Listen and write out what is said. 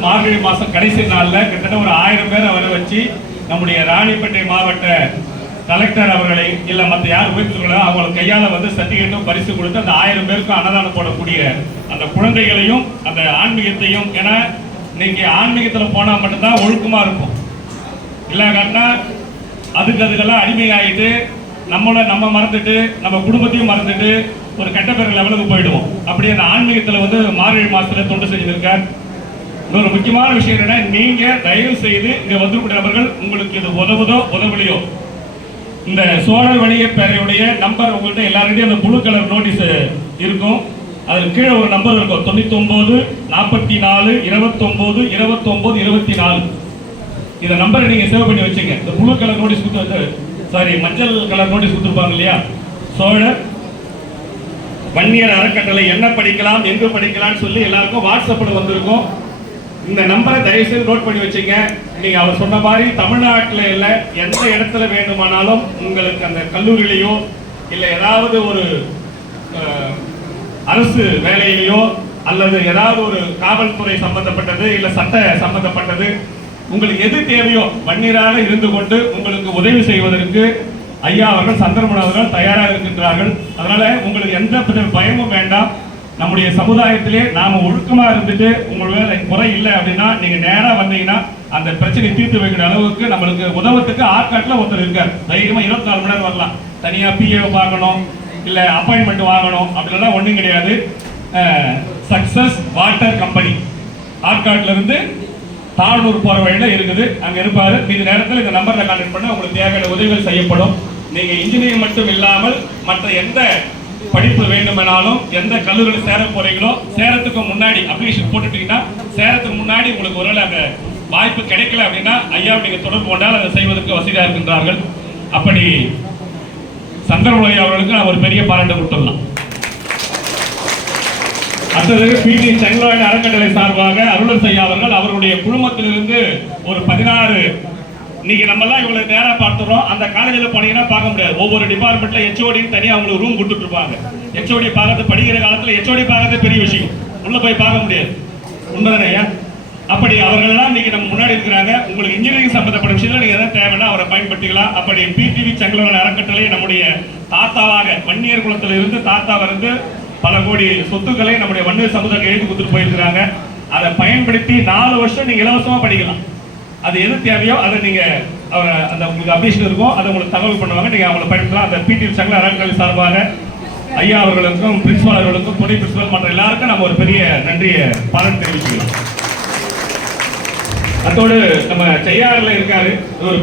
மார்கழி மாசம் கடைசி நாள்ல கிட்டத்தட்ட ஒரு ஆயிரம் பேரை வர வச்சு நம்முடைய ராணிப்பேட்டை மாவட்ட கலெக்டர் அவர்களை இல்ல மத்த யார் உபயோகிச்சுங்களோ அவங்களுக்கு கையால வந்து சர்டிஃபிகேட்டும் பரிசு கொடுத்து அந்த ஆயிரம் பேருக்கும் அன்னதானம் போடக்கூடிய அந்த குழந்தைகளையும் அந்த ஆன்மீகத்தையும் ஏன்னா நீங்க ஆன்மீகத்துல போனா மட்டும்தான் ஒழுக்கமா இருக்கும் இல்லை காட்டினா அதுக்கு அதுக்கெல்லாம் அடிமையாகிட்டு நம்மளை நம்ம மறந்துட்டு நம்ம குடும்பத்தையும் மறந்துட்டு ஒரு கெட்ட பேர் லெவலுக்கு போயிடுவோம். அப்படி அந்த ஆன்மீகத்துல வந்து மார்கழி மாசத்துல தொண்டு செஞ்சுருக்கார் இன்னொரு முக்கியமான விஷயம் என்னன்னா நீங்க தயவு செய்து இங்க வந்திருக்கிற நபர்கள் உங்களுக்கு இது உதவுதோ உதவலையோ. இந்த சோழர் வணிக பேரையுடைய நம்பர் உங்கள்கிட்ட எல்லாருடையும் அந்த புழு கலர் நோட்டீஸ் இருக்கும். அதில் கீழே ஒரு நம்பர் இருக்கும். தொண்ணூத்தி ஒன்பது நாற்பத்தி நாலு இருபத்தொன்பது இருபத்தொன்பது இருபத்தி நாலு இந்த நம்பரை நீங்க சேவ் பண்ணி வச்சுங்க. இந்த புழு கலர் நோட்டீஸ் கொடுத்து சாரி மஞ்சள் கலர் நோட்டீஸ் கொடுத்துருப்பாங்க இல்லையா? சோழர் வன்னியர் அறக்கட்டளை என்ன படிக்கலாம் எங்கு படிக்கலாம்னு சொல்லி எல்லாருக்கும் வாட்ஸ்அப்பில் வந்திருக்கும். இந்த நம்பரை தயவு செய்து நோட் பண்ணி வச்சுங்க. நீங்க அவர் சொன்ன மாதிரி தமிழ்நாட்டில் இல்லை எந்த இடத்துல வேண்டுமானாலும் உங்களுக்கு அந்த கல்லூரியிலையோ இல்லை ஏதாவது ஒரு அரசு வேலையிலேயோ அல்லது ஏதாவது ஒரு காவல்துறை சம்பந்தப்பட்டது இல்லை சட்ட சம்பந்தப்பட்டது உங்களுக்கு எது தேவையோ வன்னியராக இருந்து கொண்டு உங்களுக்கு உதவி செய்வதற்கு ஐயா அவர்கள் சந்திரமன் அவர்கள் தயாராக இருக்கின்றார்கள். அதனால உங்களுக்கு எந்த பயமும் வேண்டாம். நம்முடைய சமுதாயத்திலே நாம ஒழுக்கமா இருந்துட்டு உங்களுக்கு குறை இல்லை அப்படின்னா நீங்க நேரா வந்தீங்கன்னா அந்த பிரச்சனை தீர்த்து வைக்கிற அளவுக்கு நம்மளுக்கு உதவத்துக்கு ஆற்காட்டில் ஒருத்தர் இருக்கார். தைரியமா இருபத்தி நாலு மணி நேரம் வரலாம். தனியா பிஏ பார்க்கணும் இல்ல அப்பாயின்மெண்ட் வாங்கணும் அப்படிலாம் ஒண்ணும் கிடையாது. சக்சஸ் வாட்டர் கம்பெனி ஆற்காட்டுல இருந்து தாழ்நூர் போற வழியில இருக்குது. அங்க இருப்பாரு. இந்த நேரத்தில் இந்த நம்பர்ல கான்டாக்ட் பண்ண உங்களுக்கு தேவையான உதவிகள் செய்யப்படும். நீங்க இன்ஜினியரிங் மட்டும் இல்லாமல் மற்ற எந்த படிப்பு வேண்டுமானாலும் எந்த கல்லூரியில் சேர போறீங்களோ சேரத்துக்கு முன்னாடி அப்ளிகேஷன் போட்டுட்டீங்கன்னா சேரத்துக்கு முன்னாடி உங்களுக்கு ஒருவேளை அந்த வாய்ப்பு கிடைக்கல அப்படின்னா ஐயா நீங்கள் தொடர்பு கொண்டால் அதை செய்வதற்கு வசதியாக இருக்கின்றார்கள். அப்படி சந்திரமுலை அவர்களுக்கு நான் ஒரு பெரிய பாராட்டு கொடுத்துடலாம். அடுத்தது பிடி செங்கலாடு அறக்கட்டளை சார்பாக அருளர் செய்யாதவர்கள் அவர்களுடைய குழுமத்திலிருந்து ஒரு பதினாறு இன்னைக்கு நம்ம எல்லாம் இவ்வளவு நேரா பார்த்துறோம். அந்த காலேஜில் போனீங்கன்னா பார்க்க முடியாது. ஒவ்வொரு டிபார்ட்மெண்ட்ல ஹெச்ஓடின்னு தனியா அவங்களுக்கு ரூம் கொடுத்துட்டு இருப்பாங்க. ஹெச்ஓடி பார்க்கறது படிக்கிற காலத்துல ஹெச்ஓடி பார்க்கறது பெரிய விஷயம். உள்ள போய் பார்க்க முடியாது. உண்மைதானேயா அப்படி அவர்கள் எல்லாம் இன்னைக்கு நம்ம முன்னாடி இருக்கிறாங்க. உங்களுக்கு இன்ஜினியரிங் சம்பந்தப்பட்ட விஷயத்துல நீங்க எதாவது தேவைன்னா அவரை பயன்படுத்திக்கலாம். அப்படி பிடிவி செங்கலவன் அறக்கட்டளை நம்முடைய தாத்தாவாக வன்னியர் குலத்துல இருந்து தாத்தாவ இருந்து பல கோடி சொத்துக்களை நம்முடைய வன்னியர் சமுதாயம் எழுதி கொடுத்துட்டு போயிருக்கிறாங்க. அதை பயன்படுத்தி நாலு வருஷம் நீங்க இலவசமா படிக்கலாம். அது எது தேவையோ அதை நீங்க அவரை அந்த உங்களுக்கு அப்டேஷன் இருக்கும் அதை உங்களுக்கு தகவல் பண்ணுவாங்க. நீங்க அவங்கள படிக்கலாம் அந்த பிடி செங்கல அறக்கட்டளை சார்பாக ஐயா அவர்களுக்கும் பிரின்சிபால் அவர்களுக்கும் துணை பிரின்சிபால் மற்ற எல்லாருக்கும் நம்ம ஒரு பெரிய நன்றியை பாராட்டு தெரிவிச்சுக்கலாம் அத்தோடு நம்ம செய்யாறுல இருக்காரு. ஒரு